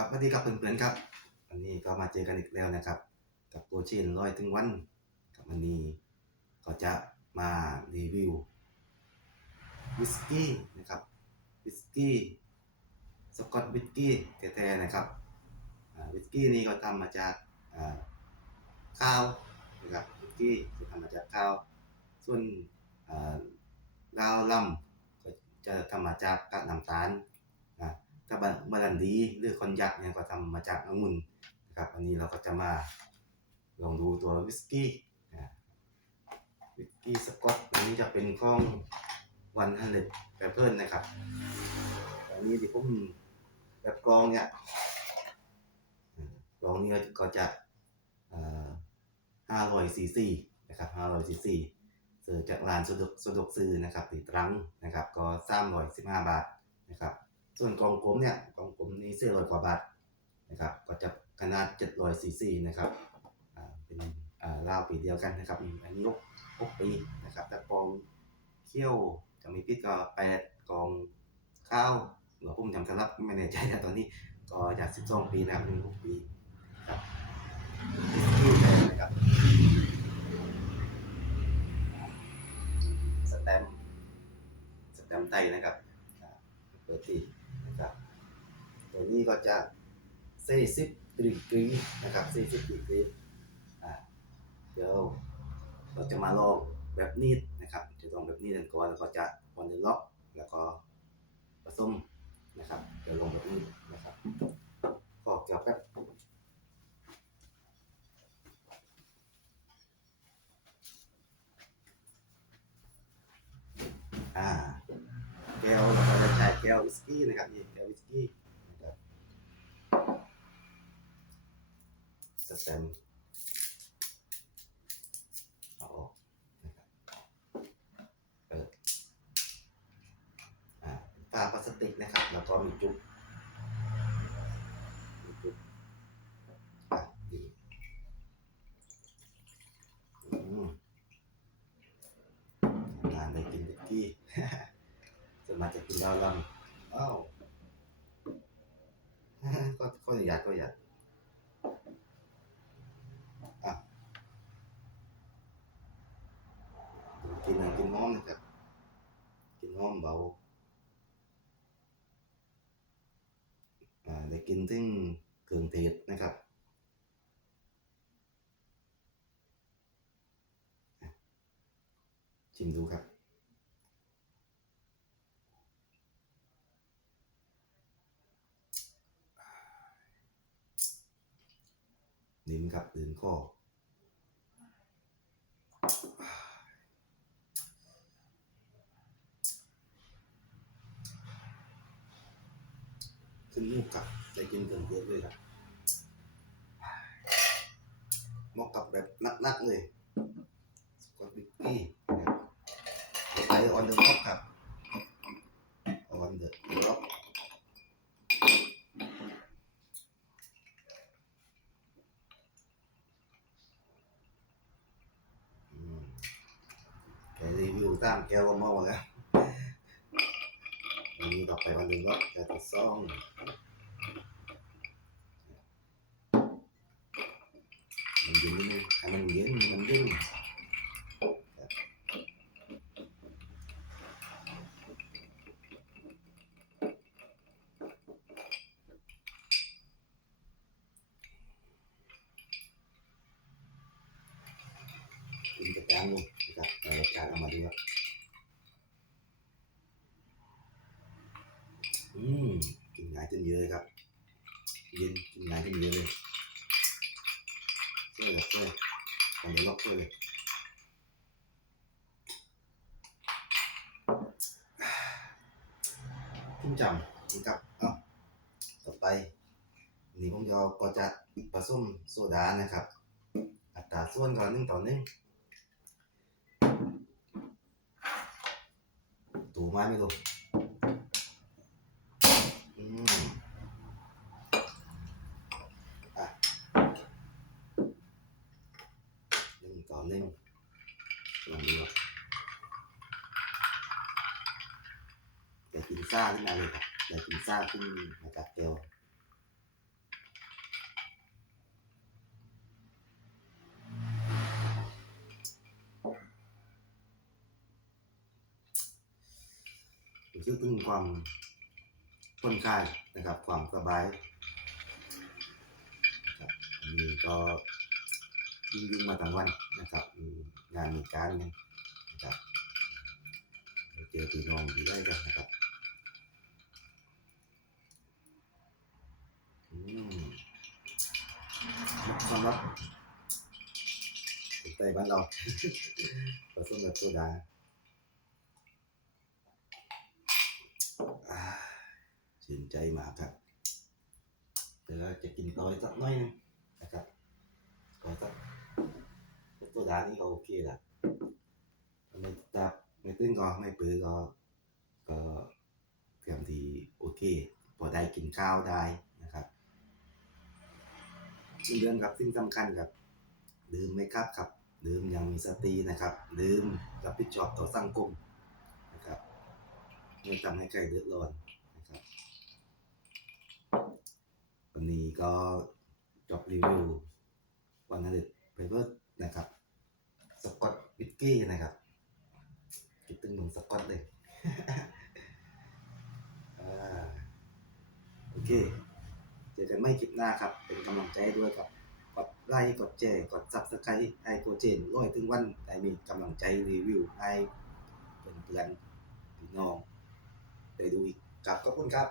ครับสวัสดีครับเพื่อนๆครับ วันนี้ก็มาเจอกันอีกแล้วนะครับ กับตัวเชนร้อยถึงวันกับวันนี้ก็จะมารีวิววิสกี้นะครับวิสกี้สกอตวิสกี้แท้ๆนะครับวิสกี้นี่ก็ทำมาจากข้าวนะครับวิสกี้จะทำมาจากข้าว ส่วนลาวลำก็จะทำมาจากกากน้ำตาล ถ้าบารันดีหรือคอนยักเนี่ยก็ทำมาจากองุ่นนะครับอันนี้เราก็จะมาลองดูตัววิสกี้นะวิสกี้สกอตอันนี้จะเป็นข้องวันฮันเดแปเปิลนนะครับอันนี้ที่ผมแบบกรองเนี่ยกรองนี้ก็จะห้าร้อยซีซีนะครับห้าร้อยซีซีซื้อจากร้านสะดวกสะดวกซื้อนะครับติดตรังนะครับ ก็สามร้อยสิบห้าบาทนะครับ ส่วนกองกลมเนี่ยกองกลมนี้400กว่าบาทนะครับ ก็จะขนาด700ซีซีนะครับอ่าเป็นอ่าราวปีเดียวกันนะครับอันนี้ยก6ปีนะครับแต่กองเขี้ยวจะมีพิษก็8กล่องข้าวหรือผมจำสลับไม่แน่ใจนะตอนนี้ก็จาก12ปีนะครับเป็น6ปีครับที่แนะครับสแตมสแตมไทยนะครับเปิดตีนะ ครับ ตัวนี้ก็จะ40ดีกรีนะครับ40ดีกรีอ่าเดี๋ยวเราจะมาลองแบบนี้นะครับ จะลองแบบนี้กันก่อนแล้วก็จะวันเดล็อกแล้วก็ผสมนะครับเดี๋ยวลองแบบนี้นะครับก็เกี่ยวกับอ่า แก้วเรา ก็จะใช้แก้ววิสกี้นะครับนี่แก้ววิสกี้นะครับสแตมป์เอาออกนะครับเปิดอ่าฝาพลาสติกนะครับ แล้วก็มีจุ๊บมีจุ๊บอะดีอืมงานได้กินวิสกี้ส่วนมากจะกินเหล้าลำ อ้าวก็ก็อยากก็อยากอะกินหนังกินน้อมนะครับ กินน้อมเบาอ่าได้กินถึงเครื่องเทศนะครับชิมดูครับ ครับอื่นก็ขึ้นลูกกับได้กินเกินเกินเลยครับเหมาะกับแบบนักๆเลยสกอตวิกกี้นะครับไปออนเดอร์ล็อกครับออนเดอร์ล็อก อืมแกรีวิว ตามแกว่าเมาแล้ววันนี้ต่อไปวันหนึ่งก็จะติดซ่องมันเย็นนิดนึงให้มันเย็นมันเย็นกินกระจางลง นะครับเอารสชาติเอามาดีครับอืมกินง่ายขึ้นเยอะเลยครับ เย็นกินง่ายขึ้นเยอะเลยช่ครับช่วยตอนนี้ล็อกช่วยเลยขึ้นจำนะครับเอ้าต่อไปนนี่ผมจะเอาก็จะผสมโซดานะครับ อัตราส่วนก่อนหนึ่งต่อหนึ่ง ตูไม้ไม่ลงอืมอะหนึ่งต่อหนึ่งลองดูว่าแต่กินซ่าขึ้นมาเลยครับแต่กินซ่าขึ้นมาจากเกลียว สึกถึงความผ่อนคลายนะครับ ความสบายนะครับนนี้ก็ยิ่งยิ่งมาทั้งวันนะครับงานมีการกันนะครับเจอพี่น้องดีได้กันนะครับอืมสำหรับคนไต้บ้านเราผสมกับโซดา ชื่นใจมากครับเดี๋ยวเราจะกินต่ออีกสักหน้อยนึงนะครับขอสักโซดานี่ก็โอเคละไม่จับไม่ตึงก็ไม่ปื้อก็ก็เตรียมทีโอเค พอได้กินข้าวได้นะครับเรื่องกับสิ่งสำคัญครับลืมไหมครับครับลืมอยังมีสตินะครับลืมรับผิดชอบต่อสังคมนะครับไม่ทำให้ใครเดือดร้อนนะครับ วันนี้ก็จบรีวิววันนั้นเด็ดเพเปอร์นะครับ สกอตวิสกี้นะครับคิดถึงเมืองสกอตเลยโอเค เจอกันไม่คลิปหน้าครับ เป็นกำลังใจให้ด้วยครับ กดไลค์กดแชร์กดซับสไครต์ให้โกเจนร้อยถึงวันได้มีกำลังใจรีวิวให้เพื่อนๆพี่น้องได้ดูอีกครับขอบคุณครับ